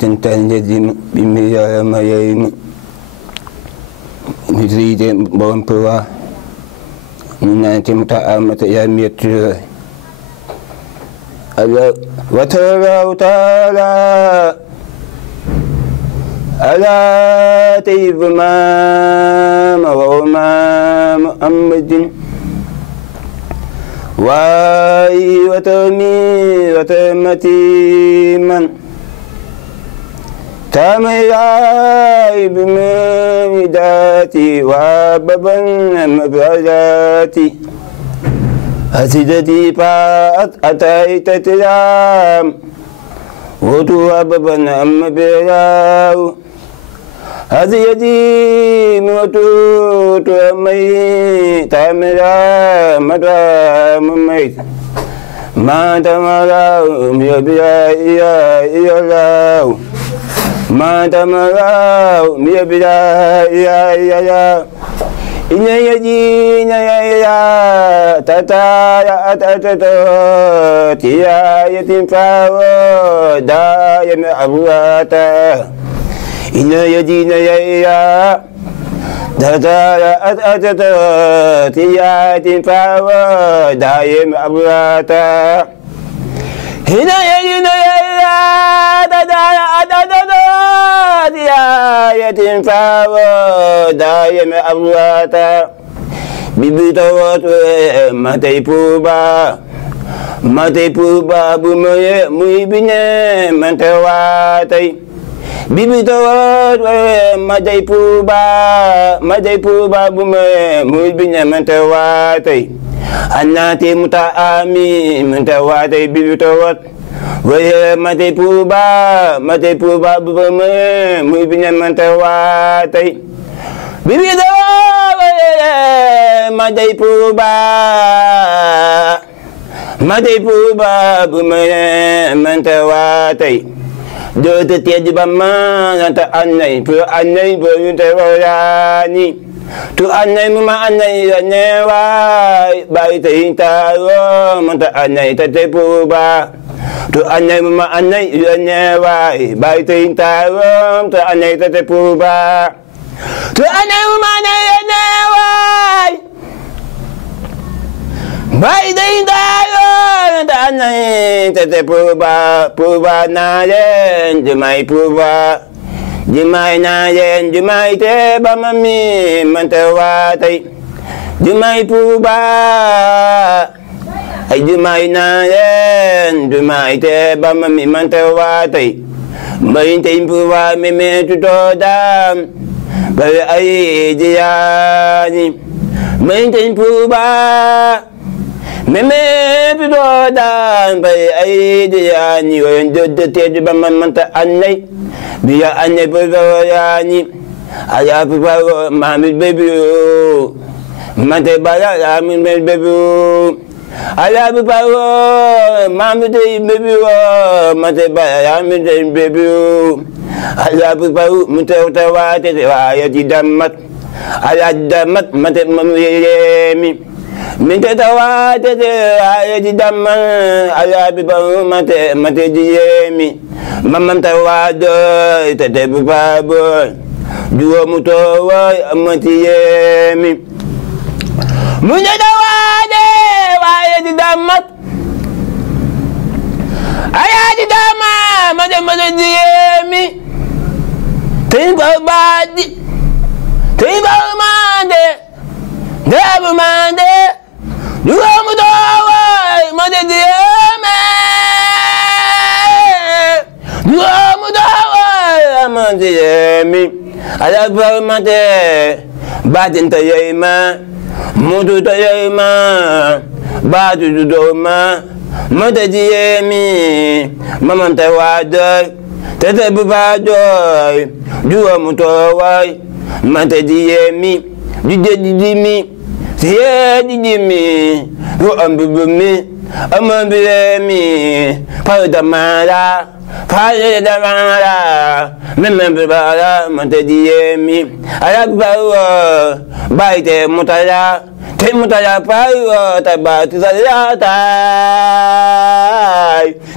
تنتهي بمياه مياه نزيد بومبوا نانتي متعامة يامية وتعالى ألا طيب مام ومام محمد واي وتمي وتمتي من تامي بمداتي وبابا مبرزاتي أسدتي فأت أتيت تلام وتوابا مبراو هذه يدي موتوت أمي تامرا مدى مميت ما تمراو ميبيا إيا الله ما تمراو ميبيا إيا الله إن يجي يا تتا يا تتا تيا يتم فاو دايم أبواتا إن يجي يا تتا يا تتا تيا يتم فاو دايم أبواتا هنا يجي يا تتا يا تتا تيا يتم فاو دايم أبواتا ببتوات ماتي بوبا بمي ميبني منتواتي ببتوات ماتي بوبا بمي ميبني منتواتي أناتي متعامي منتواتي ببتوات وهي ماتي بوبا بمي ميبني منتواتي ببتوات Mati puba bumaya mantawatay do te tiadi bama nanta anay pu anay bo yunte wayani tu anay mama anay newa bai te intaro manta anay te puba tu anay mama anay newa bai te intaro manta anay te puba tu anay mama anay newa Baik dah danai tete purba nayen jemai purba jemai nayen jemai te bamami mantawatai jemai purba ai jemai nayen jemai te bamami mantawatai bain te purba meme tutodam bai ai jiani bain te purba Meme bidodan bay ay diyani wayan dodde teju baman manta annay biya annay bidoyani aya bibawo mamid bebi mante bala amin bebi aya bibawo mamid bebi mante bala amin bebi aya bibawo mante utawate aya didamat aya damat mante mamiyemi Minta tawa tete ayati damma ayabi ba mate jiyemi mamam tawa do tete babo duo mutowa amati yemi Minta tawa de ayati damma ayati damma mate jiyemi Timba badi Timba mande Debu mande Dua mudawa madediyeme Dua mudawa madediyeme Alakbar mate Batin tayayma Mudu tayayma Batu dudoma Madediyeme Mamam tawadoy Tete bubadoy Dua mudawa madediyeme Didedidimi Siya dijimi, ro ambubumi, amambiremi, paudamara, memembara, mantediyemi, alakbawa, baite mutala, Temuta ya paro tabatu zayatai.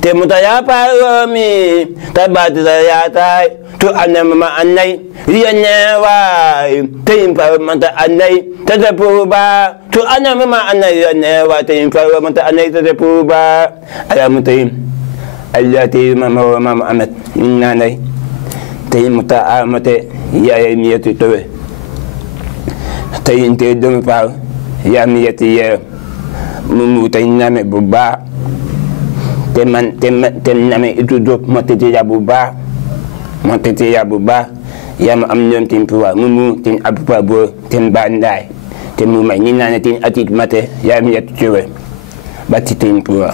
Temuta ya paro mi tabatu zayatai. Tu anama anai yanewai. Tempa manta anai tadapuba. Tu anama anai yanewa tempa manta anai tadapuba. Ayamutim. Allati mama mama amat nanai. Temuta amate ya miyatu towe. Tayin te dum pa ya mi yati ya mumu tayin name buba teman name itu dop matete ya buba ya ma am ñom tin puwa mumu tin abpa bo tin bandai tin mu may ni nane tin atit mate ya mi yati cewe batti tin puwa